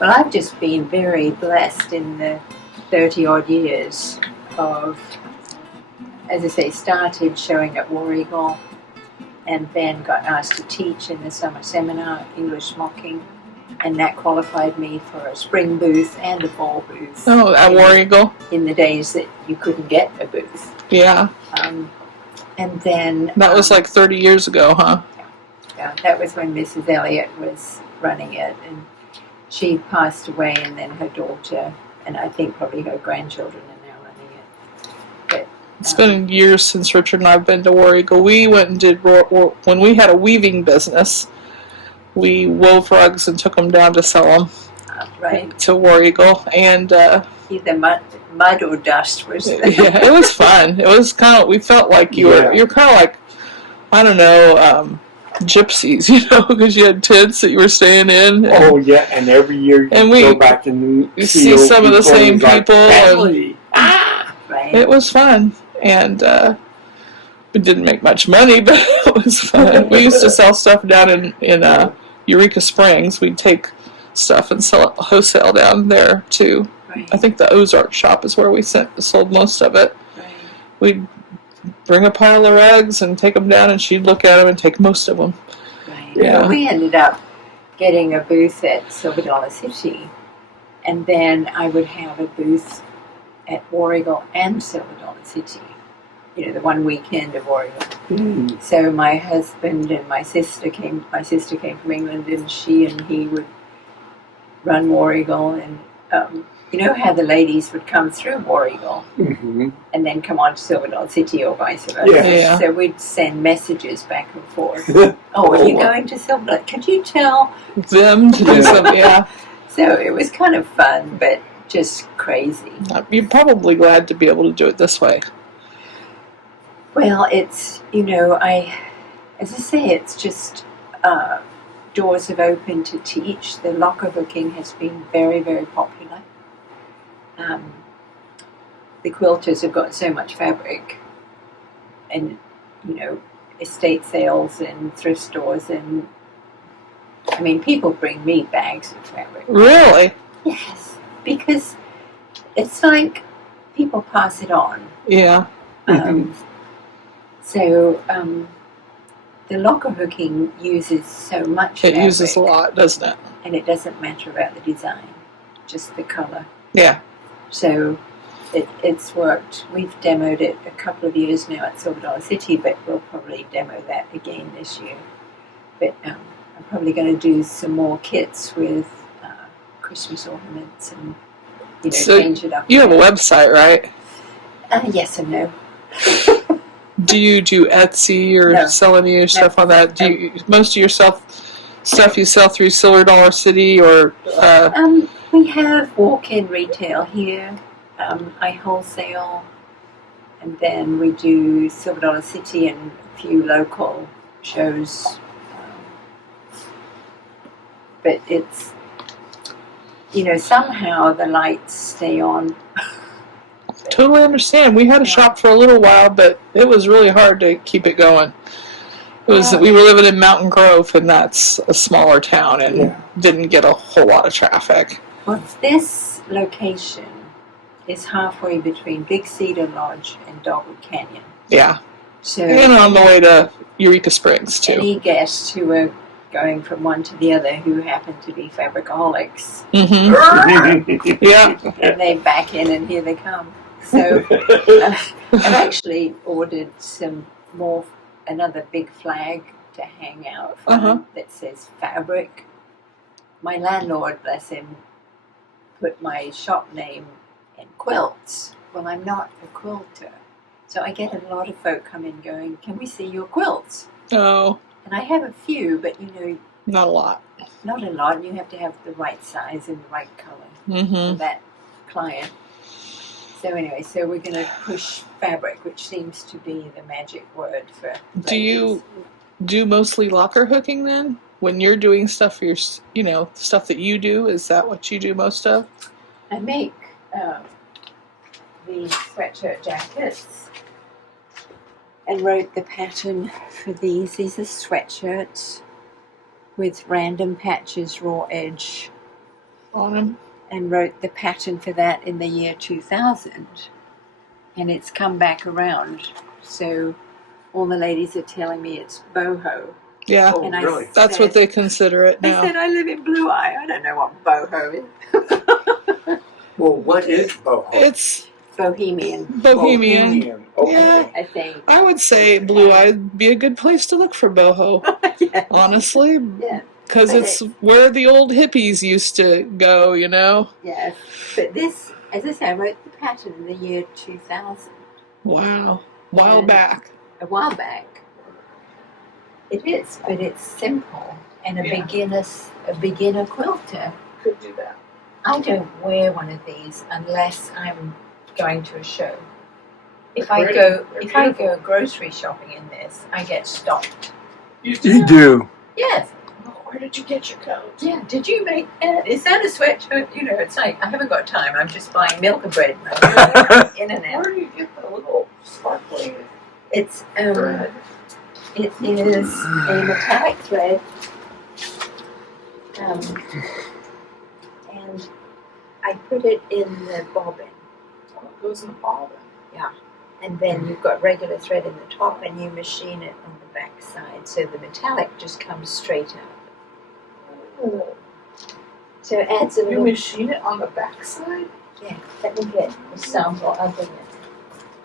Well, I've just been very blessed in the 30-odd years of, as I say, started showing at War Eagle and then got asked to teach in the summer seminar, English mocking, and that qualified me for a spring booth and a fall booth. Oh, at War Eagle? In the days that you couldn't get a booth. Yeah. And then... That was like 30 years ago, huh? Yeah, that was when Mrs. Elliott was running it, and she passed away, and then her daughter, and I think probably her grandchildren are now running it. But, it's been years since Richard and I have been to War Eagle. We went and did, when we had a weaving business, we wove rugs and took them down to sell them to War Eagle. And either mud or dust was there. Yeah, it was fun. It was kind of, we felt like you're kind of like, I don't know, gypsies, because you had tents that you were staying in. And, and every year you go back and see some of the same people. Right. It was fun. And we didn't make much money, but it was fun. We used to sell stuff down in Eureka Springs. We'd take stuff and sell it wholesale down there too. Right. I think the Ozark shop is where we sold most of it. Right. We'd bring a pile of rugs and take them down, and she'd look at them and take most of them. Right. Yeah. Well, we ended up getting a booth at Silver Dollar City, and then I would have a booth at War Eagle and Silver Dollar City. The one weekend of War Eagle. Mm. So my husband and my sister came from England, and she and he would run War Eagle, and you know how the ladies would come through War Eagle and then come on to Silver Dollar City or vice versa. Yeah. So we'd send messages back and forth. Are you going to Silver Dollar? Could you tell them to do something? Yeah. So it was kind of fun, but just crazy. You're probably glad to be able to do it this way. Well, it's, as I say, it's just doors have opened to teach. The locker hooking has been very, very popular. The quilters have got so much fabric, and, estate sales and thrift stores, and, people bring me bags of fabric. Really? Yes, because it's like people pass it on. Yeah. So the locker hooking uses so much fabric. It uses a lot, doesn't it? And it doesn't matter about the design, just the colour. Yeah. So it's worked. We've demoed it a couple of years now at Silver Dollar City, but we'll probably demo that again this year. But I'm probably going to do some more kits with Christmas ornaments and change it up. You have a website, right? Yes and no. Do you do Etsy or sell any of your stuff on that? Do you, most of your stuff you sell through Silver Dollar City or? We have walk-in retail here. I wholesale, and then we do Silver Dollar City and a few local shows. But it's, somehow the lights stay on. Totally understand. We had a shop for a little while, but it was really hard to keep it going. It was we were living in Mountain Grove, and that's a smaller town, and didn't get a whole lot of traffic. Well, this location is halfway between Big Cedar Lodge and Dogwood Canyon. Yeah. So and on the way to Eureka Springs too. Any guests who were going from one to the other who happened to be fabricaholics, yeah, and they back in, and here they come. So I've actually ordered another big flag to hang out from that says fabric. My landlord, bless him, put my shop name in quilts. Well, I'm not a quilter. So I get a lot of folk come in going, can we see your quilts? Oh. And I have a few, but not a lot. Not a lot. You have to have the right size and the right color for that client. So anyway, we're going to push fabric, which seems to be the magic word for ladies. Do you do mostly locker hooking then? When you're doing stuff for your, stuff that you do, is that what you do most of? I make these sweatshirt jackets and wrote the pattern for these. These are sweatshirts with random patches, raw edge, on them. and wrote the pattern for that in the year 2000. And it's come back around. So all the ladies are telling me it's boho. Yeah, Oh, And really? that's what they consider it I now. said, I live in Blue Eye. I don't know what boho is. Well, what is boho? It's Bohemian, Bohemian. Okay. Yeah. I think. I would say Blue Eye would be a good place to look for boho, Yeah. honestly. Yeah. Because it's where the old hippies used to go, you know? Yes. But this, as I say, I wrote the pattern in the year 2000. Wow. While And back. A while back. It is, but it's simple. And a beginner quilter Could do that. I don't wear one of these unless I'm going to a show. If I go grocery shopping in this, I get stopped. You do. Yes. Oh, where did you get your coat? Yeah. Did you make that? Is that a sweatshirt? You know, it's like I haven't got time. I'm just buying milk and bread. And I'm doing it in and out. Where do you get the little sparkly It's thread? It is a metallic thread. And I put it in the bobbin. Oh, it goes in the bobbin. Yeah. And then you've got regular thread in the top and you machine it on the back side. So the metallic just comes straight up. Oh. So it adds a You little... machine it on the back side? Yeah, let me get a sample of it.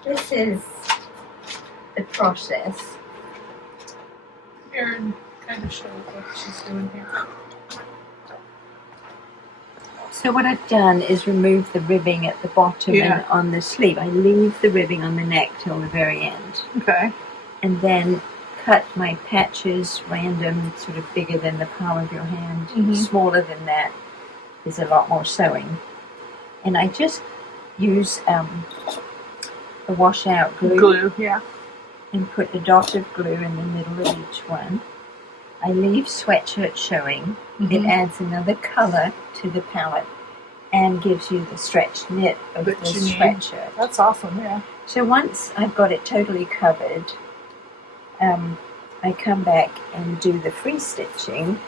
This is the process. Erin kind of shows what she's doing here. So what I've done is remove the ribbing at the bottom and on the sleeve. I leave the ribbing on the neck till the very end. Okay. And then cut my patches random, sort of bigger than the palm of your hand. Mhm. Smaller than that is a lot more sewing. And I just use a washout glue. Yeah. And put a dot of glue in the middle of each one. I leave sweatshirt showing. It adds another colour to the palette and gives you the stretched knit of the sweatshirt. That's awesome, yeah. So once I've got it totally covered, I come back and do the free stitching.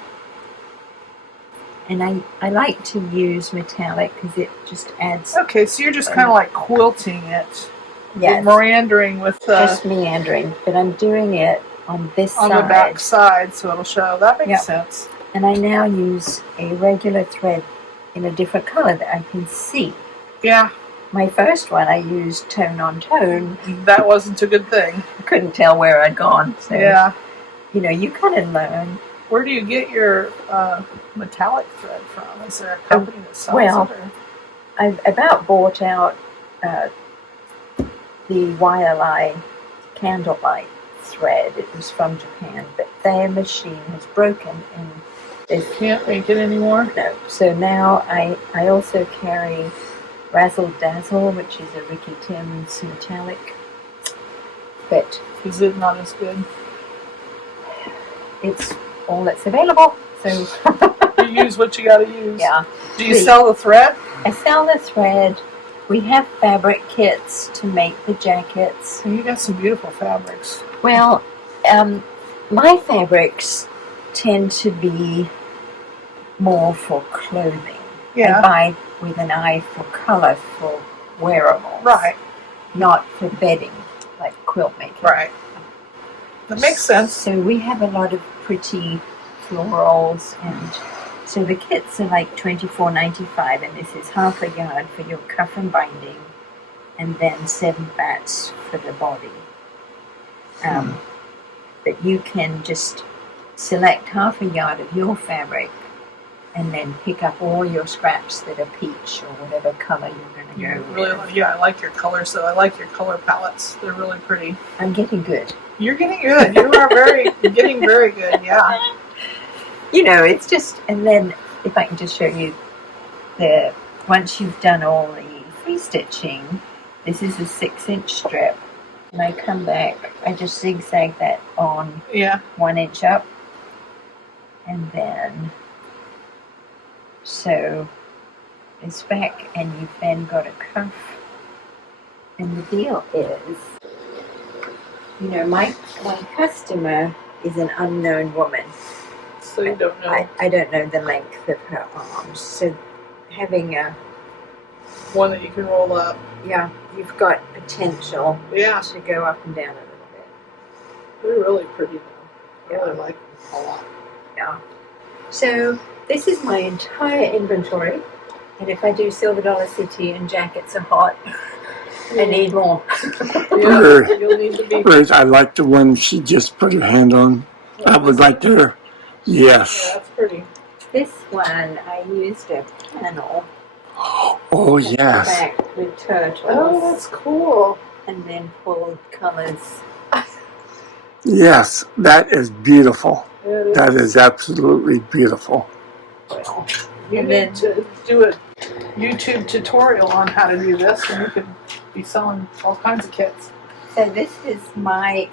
And I like to use metallic because it just adds... Okay, so you're just kind of like quilting it. Yes. Meandering with just meandering, but I'm doing it on this on side. the back side, so it'll show. That makes sense. And I now use a regular thread in a different color that I can see. Yeah. My first one I used tone on tone. That wasn't a good thing. I couldn't tell where I'd gone. So, yeah. You know, you kind of learn. Where do you get your metallic thread from? Is there a company that sells it? Or? I've about bought out the Wirelite Candlelight thread. It was from Japan, but their machine has broken and they can't make it anymore. No. So now I also carry Razzle Dazzle, which is a Ricky Tim's metallic. But is it not as good? It's all that's available. So you use what you got to use. Yeah. Do you sell the thread? I sell the thread. We have fabric kits to make the jackets. You got some beautiful fabrics. Well, my fabrics tend to be more for clothing. Yeah. I buy with an eye for color, for wearables. Right. Not for bedding, like quilt making. Right. That makes sense. So we have a lot of pretty florals, and so the kits are like $24.95, and this is half a yard for your cuff and binding, and then 7 bats for the body. But you can just select half a yard of your fabric, and then pick up all your scraps that are peach or whatever color you're going to go with. I like your colors, though. I like your color palettes. They're really pretty. I'm getting good. You're getting good. You are getting very good, yeah. You know, it's just, and then if I can just show you once you've done all the free stitching, this is a 6-inch strip. And I come back, I just zigzag that on 1 inch up. And then sew this back, and you've then got a cuff. And the deal is, you know, my customer is an unknown woman. So you don't know. I don't know the length of her arms. So having a, One that you can roll up. yeah, you've got potential Yeah, to go up and down a little bit. they're really pretty though. I really like them a lot. Yeah. So this is my entire inventory. And if I do Silver Dollar City and jackets are hot, I need more. Yeah, you'll need to be. Ruth, I like the one she just put her hand on. I would like to. Yeah, Yes. that's pretty. This one, I used a panel Oh, at the yes. back with turtles. Oh, that's cool. And then pulled colours. Yes, that is beautiful. It That is absolutely beautiful. Well, You and need then to do a YouTube tutorial on how to do this, and you can be selling all kinds of kits. so this is my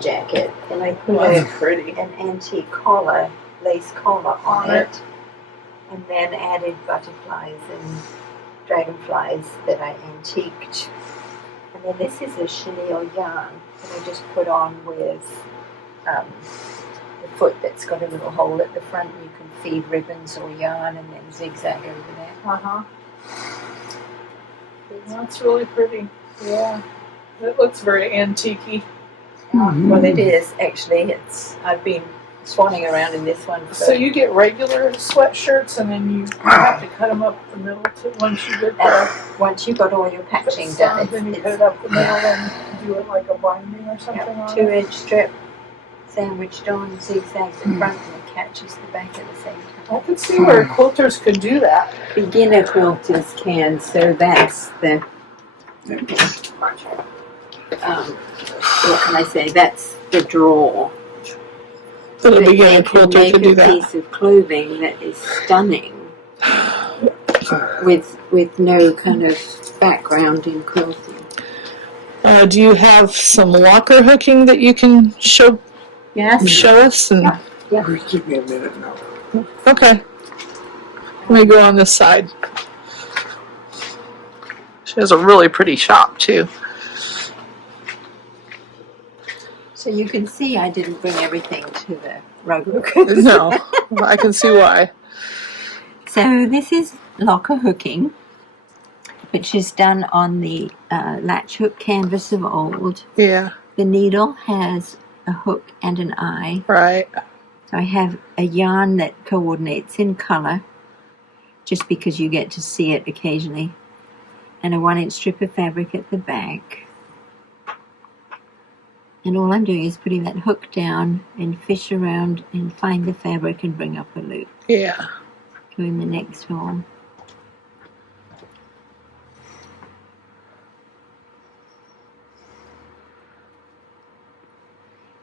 jacket, and I put That's pretty. an antique collar, lace collar on it, and then added butterflies and dragonflies that I antiqued. And then this is a chenille yarn that I just put on with the foot that's got a little hole at the front. You can feed ribbons or yarn and then zigzag over there. Uh-huh. That's really pretty. Yeah. It looks very antique-y. Well, it is actually. I've been swanning around in this one. So you get regular sweatshirts, and then you have to cut them up the middle once you get the once you've got all your patching done, then you it's cut it up the middle and do it like a binding or something on it. 2-inch strip sandwiched on, zigzag the front, and it catches the back at the same I time. could see where quilters could do that. Beginner quilters can, so that's the what can I say? That's the draw. For the But beginner they can quilter make to do a that. piece of clothing that is stunning with no kind of background in quilting. Do you have some locker hooking that you can show Yes. us? And Ruth, give me a minute now. okay, let me go on this side. She has a really pretty shop too. So you can see I didn't bring everything to the rug hook. No, I can see why. So this is locker hooking, which is done on the latch hook canvas of old. Yeah, The needle has a hook and an eye. right. So I have a yarn that coordinates in color, just because you get to see it occasionally, and a 1-inch strip of fabric at the back. And all I'm doing is putting that hook down and fish around and find the fabric and bring up a loop. Yeah. Go in the next hole.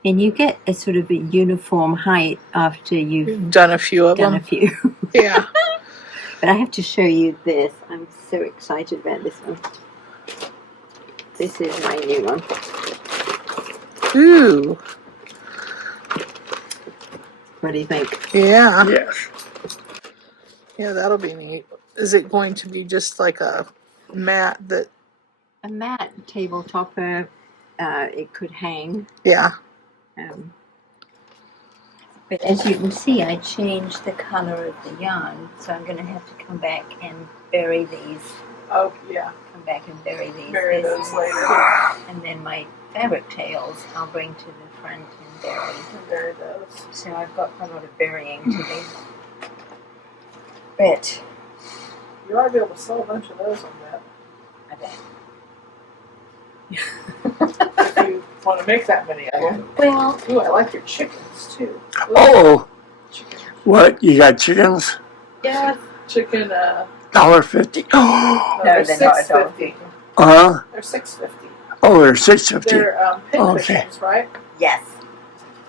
And you get a sort of a uniform height after you've You've done a few of done a them. few. Yeah. But I have to show you this. I'm so excited about this one. This is my new one. Ooh. What do you think? Yeah. Yes. Yeah, that'll be neat. Is it going to be just like a mat that? A matte table topper. It could hang. Yeah. But as you can see, I changed the color of the yarn, so I'm going to have to come back and bury these. Oh, yeah. Come back and bury these. Bury This- those later. And then my fabric tails I'll bring to the front and bury. And bury those. So I've got a lot of burying to do. But You ought to be able to sell a bunch of those on that. I bet. If you want to make that many of them. Well, Ooh, I like your chickens too. Oh, Chicken. what? You got chickens? Yeah. Chicken, $1.50. No, they're they're not $6.50. They're $6.50. Oh, they're $6.50. They're pin Okay. cushions, right? yes.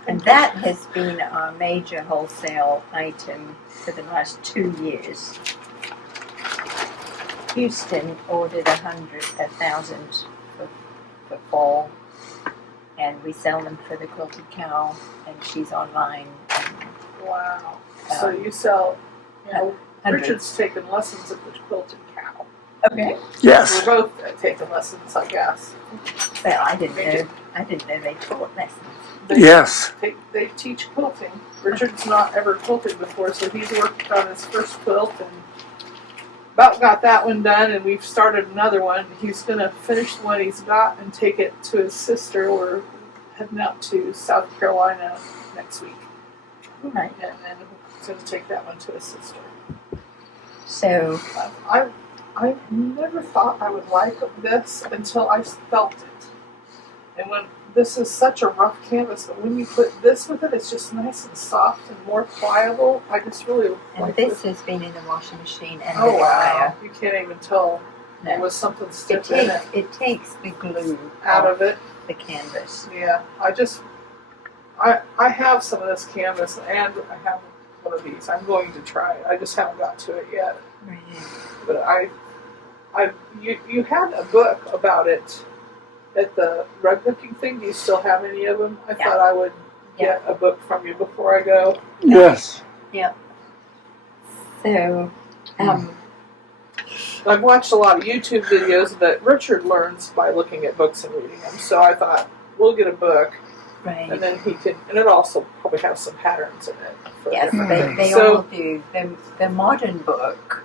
And that has been our major wholesale item for the last 2 years. Houston ordered 1,000 for fall, and we sell them for the Quilted Cow, and she's online. Wow. So you sell, you know, Hundreds. Richard's taken lessons at the Quilted Cow. Okay. Yes. We're both taking lessons, I guess. Well, I didn't know they taught lessons. Yes. They teach quilting. Richard's not ever quilted before, so he's worked on his first quilt, and about got that one done, and we've started another one. He's going to finish the one he's got and take it to his sister. We're heading out to South Carolina next week. Right. And then he's going to take that one to his sister. So I never thought I would like this until I felt it. And when this is such a rough canvas, but when you put this with it, it's just nice and soft and more pliable. I just really like this has been in the washing machine and oh the wow! dryer. You can't even tell there was something stiff in it. It takes the glue out of it. The canvas. Yeah, I have some of this canvas and I have one of these. I'm going to try it. I just haven't got to it yet. Right. But you had a book about it at the rug hooking thing. Do you still have any of them? I thought I would get a book from you before I go. Yes. Yeah. So, I've watched a lot of YouTube videos, but Richard learns by looking at books and reading them. So I thought we'll get a book, right, and then he can, and it also probably has some patterns in it. Yes, they all do. The modern book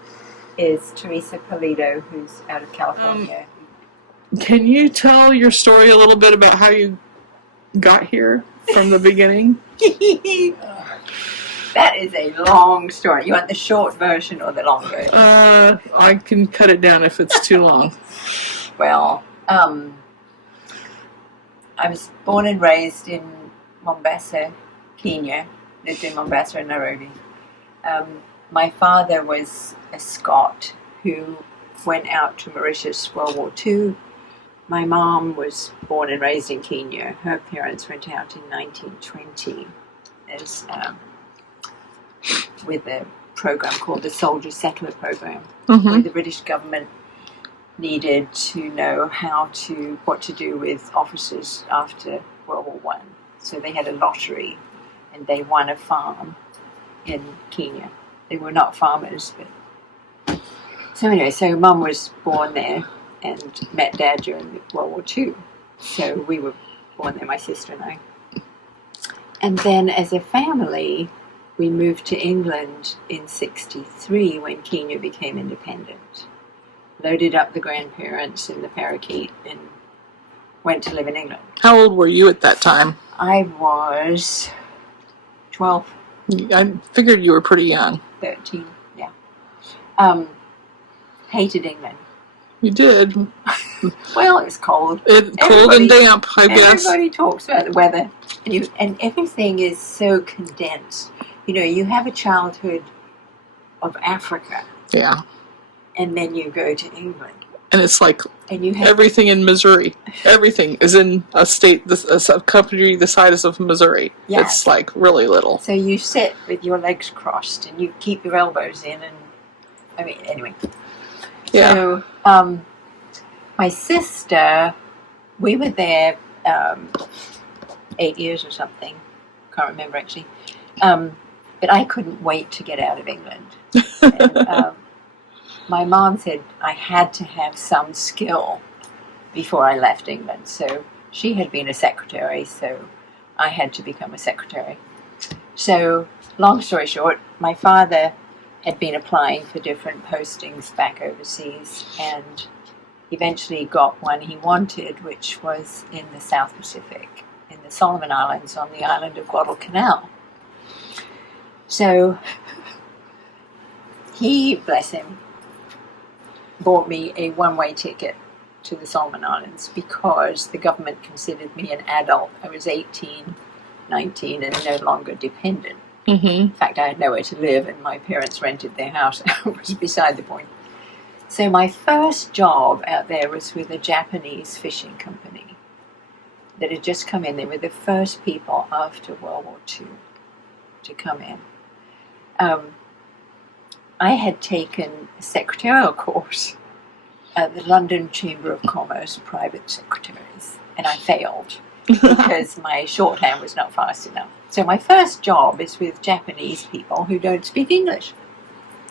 is Teresa Pulido, who's out of California. Can you tell your story a little bit about how you got here from the beginning? That is a long story. You want the short version or the long version? I can cut it down if it's too long. Well, I was born and raised in Mombasa, Kenya. Lived in Mombasa and Nairobi. My father was a Scot who went out to Mauritius World War II. My mom was born and raised in Kenya. Her parents went out in 1920 as with a program called the Soldier Settler Program, where the British government needed to know what to do with officers after World War I. So they had a lottery, and they won a farm in Kenya. They were not farmers, but so anyway. So Mum was born there and met Dad during World War II. So we were born there, my sister and I. And then, as a family, we moved to England in '63 when Kenya became independent. Loaded up the grandparents in the parakeet and went to live in England. How old were you at that time? I was 12. I figured you were pretty young. 13, yeah. Hated England. You did. Well, it was cold. Cold and damp, I guess. Everybody talks about the weather. And everything is so condensed. You know, you have a childhood of Africa. Yeah. And then you go to England. And it's like and you have everything in Missouri. Everything is in a state, a country the size of Missouri. Yes. It's like really little. So you sit with your legs crossed and you keep your elbows in anyway. Yeah. So, my sister, we were there 8 years or something. Can't remember actually. But I couldn't wait to get out of England. And, my mom said I had to have some skill before I left England. So she had been a secretary, so I had to become a secretary. So, long story short, my father had been applying for different postings back overseas and eventually got one he wanted, which was in the South Pacific, in the Solomon Islands on the island of Guadalcanal. So he, bless him, bought me a one-way ticket to the Solomon Islands because the government considered me an adult. I was 18, 19 and no longer dependent. Mm-hmm. In fact, I had nowhere to live and my parents rented their house. It was beside the point. So my first job out there was with a Japanese fishing company that had just come in. They were the first people after World War II to come in. I had taken a secretarial course at the London Chamber of Commerce private secretaries, and I failed because my shorthand was not fast enough. So my first job is with Japanese people who don't speak English.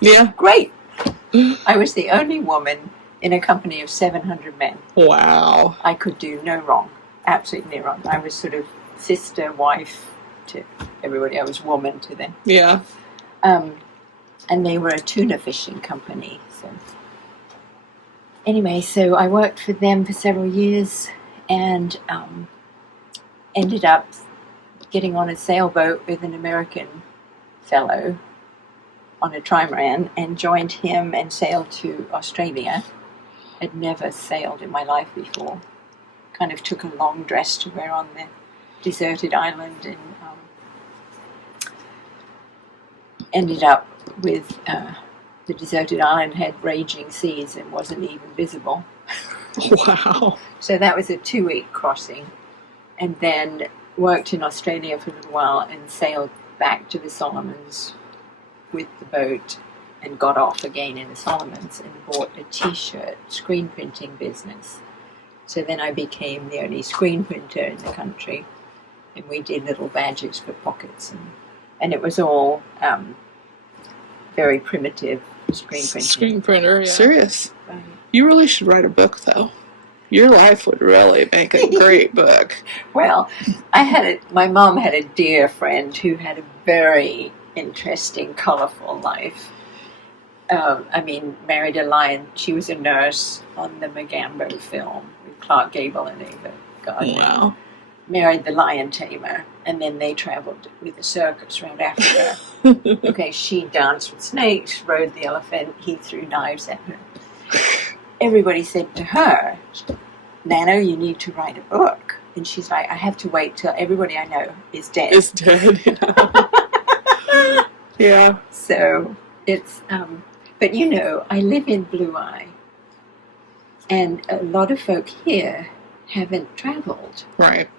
Yeah. Great. I was the only woman in a company of 700 men. Wow. I could do no wrong. Absolutely no wrong. I was sort of sister, wife to everybody. I was woman to them. Yeah. and they were a tuna fishing company. So anyway, so I worked for them for several years and ended up getting on a sailboat with an American fellow on a trimaran and joined him and sailed to Australia. I'd never sailed in my life before. Kind of took a long dress to wear on the deserted island and ended up with the deserted island had raging seas and wasn't even visible. Wow. So that was a 2-week crossing, and then worked in Australia for a little while and sailed back to the Solomons with the boat and got off again in the Solomons and bought a t-shirt screen printing business. So then I became the only screen printer in the country, and we did little badges for pockets, and it was all very primitive screen printing. Screen printer, yeah. Serious. Right. You really should write a book, though. Your life would really make a great book. Well, my mom had a dear friend who had a very interesting, colorful life. Married a lion. She was a nurse on the Magambo film with Clark Gable and Ava Gardner. Wow. Married the lion tamer, and then they traveled with a circus around Africa. Okay, she danced with snakes, rode the elephant, he threw knives at her. Everybody said to her, Nano, you need to write a book. And she's like, I have to wait till everybody I know is dead. Is dead. Yeah. So it's, but I live in Blue Eye, and a lot of folk here haven't traveled. Right.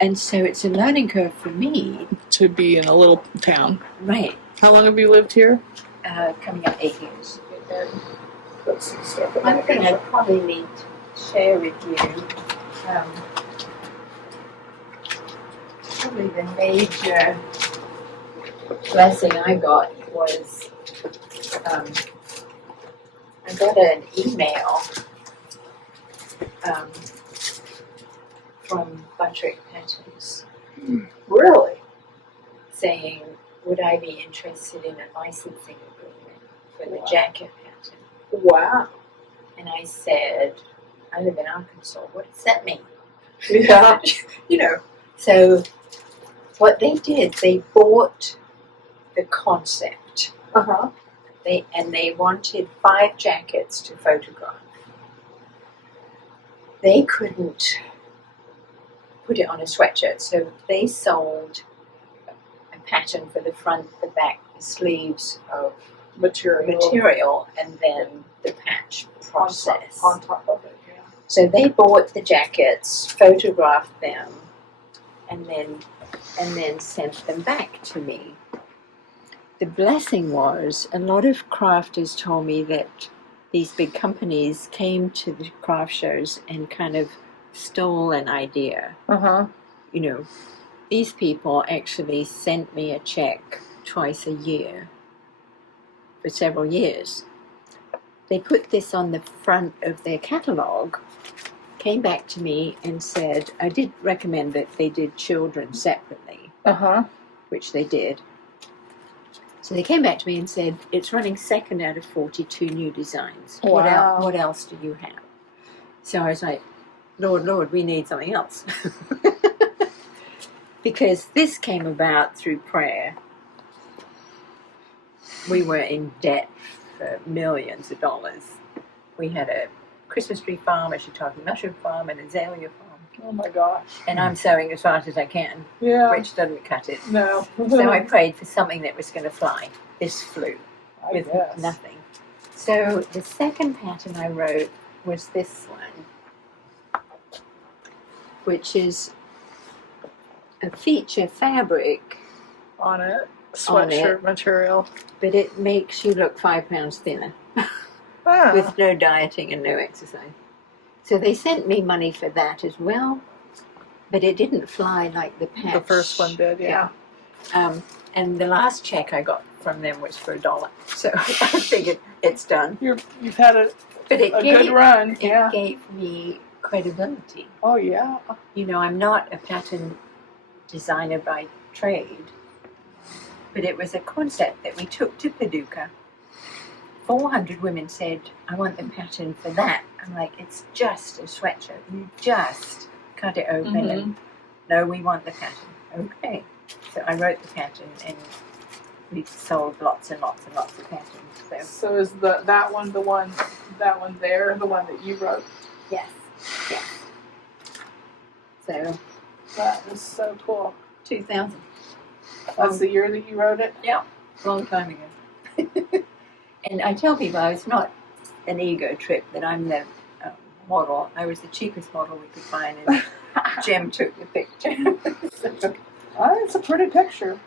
And so it's a learning curve for me. To be in a little town. Right. How long have you lived here? Coming up 8 years. One thing I probably need to share with you, probably the major blessing I got was I got an email from Buttrick Patterns. Really? Saying, would I be interested in a licensing agreement for the jacket pattern? Wow. And I said, I live in Arkansas. What does that mean? Yeah. So what they did, they bought the concept. Uh-huh. They wanted 5 jackets to photograph. They couldn't put it on a sweatshirt, so they sold a pattern for the front, the back, the sleeves of material, and then the patch process. On top of it, yeah. So they bought the jackets, photographed them, and then sent them back to me. The blessing was, a lot of crafters told me that these big companies came to the craft shows and kind of stole an idea. Uh-huh. These people actually sent me a check twice a year for several years. They put this on the front of their catalogue, came back to me and said, I did recommend that they did children separately, Uh-huh. which they did. So they came back to me and said, it's running second out of 42 new designs. Wow. What else do you have? So I was like, Lord, we need something else. Because this came about through prayer. We were in debt for millions of dollars. We had a Christmas tree farm, a shiitake mushroom farm, and a azalea farm. Oh my gosh. And I'm sewing as fast as I can, Yeah. which doesn't cut it. No. So I prayed for something that was going to fly. This flew with guess. nothing. So the second pattern I wrote was this one, which is a feature fabric On it. Sweatshirt material. but it makes you look 5 pounds thinner Ah. with no dieting and no exercise. So they sent me money for that as well, but it didn't fly like the patch. The first one did, yeah. And the last check I got from them was for $1. So I figured it's done. You've had a good run. It Yeah. gave me credibility. Oh yeah. I'm not a pattern designer by trade, But it was a concept that we took to Paducah. 400 women said, I want the pattern for that. I'm like, it's just a sweatshirt. You just cut it open and, no, we want the pattern. Okay. So I wrote the pattern and we sold lots and lots and lots of patterns. So is that one there, the one that you wrote? Yes. Yes. So That is so cool. 2000. That's the year that you wrote it? Yeah, a long time ago. And I tell people I was not an ego trip, that I'm the model. I was the cheapest model we could find, and Jem took the picture. So, It's a pretty picture.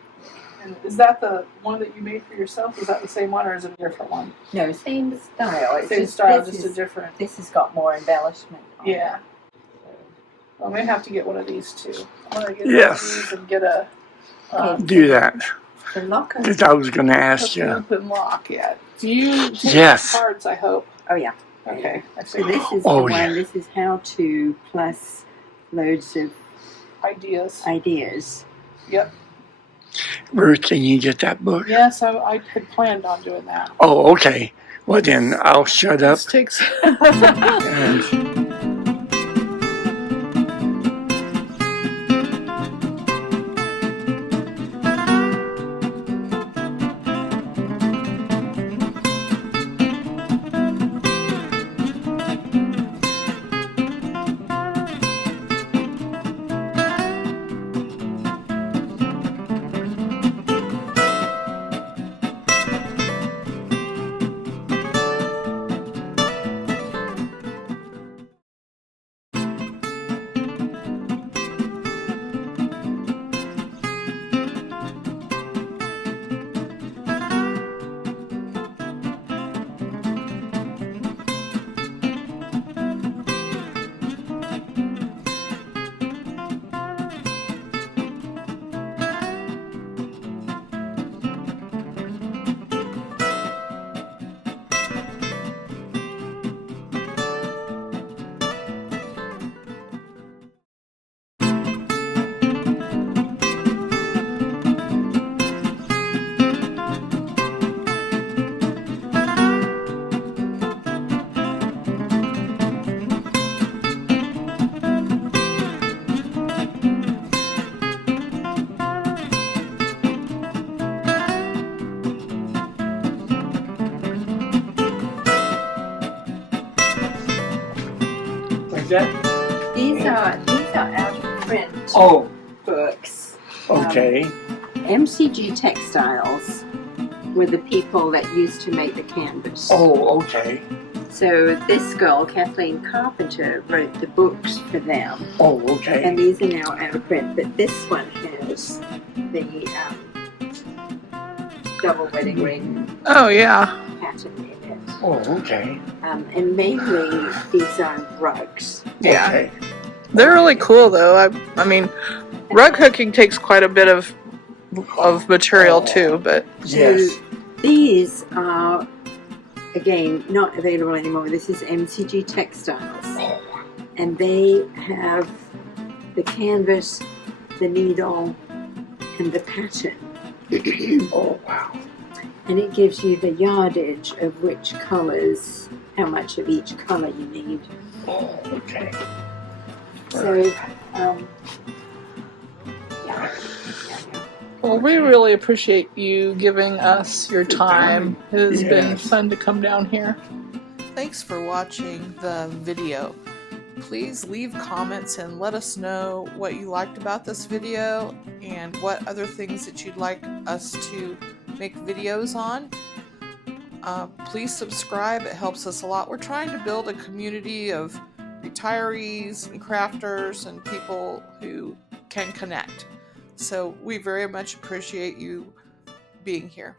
And is that the one that you made for yourself? Is that the same one, or is it a different one? no, same style. It's Same style, just a different. This has got more embellishment on Yeah. it. Well, I may have to get one of these too. I want to get Yes. one of these and get a Do that. The locker. Because I was going to ask you. loop and lock yet. Do you take Yes. cards, I hope? Oh, yeah. Okay. So this is Oh, the one. yeah. This is how to, plus loads of Ideas. ideas. Yep. Ruth, can you get that book? Yes, I had planned on doing that. Oh, okay. Well, then I'll shut up. This takes... And like that? These are out of print Oh, books. okay. MCG Textiles were the people that used to make the canvas. Oh, okay. So this girl, Kathleen Carpenter, wrote the books for them. Oh, okay. And these are now out of print, but this one has the double wedding ring Oh, yeah. pattern in it. Oh, okay. And mainly these are rugs. Yeah. Okay. They're really cool, though. I mean, rug hooking takes quite a bit of material, too, but... Yes. So these are, again, not available anymore. This is MCG Textiles. And they have the canvas, the needle, and the pattern. Oh, wow. And it gives you the yardage of which colors, how much of each color you need. Oh, okay. So, yeah. Well, we really appreciate you giving us your time. It has been Yes. fun to come down here. Thanks for watching the video. Please leave comments and let us know what you liked about this video and what other things that you'd like us to make videos on. Please subscribe. It helps us a lot. We're trying to build a community of retirees and crafters and people who can connect. So we very much appreciate you being here.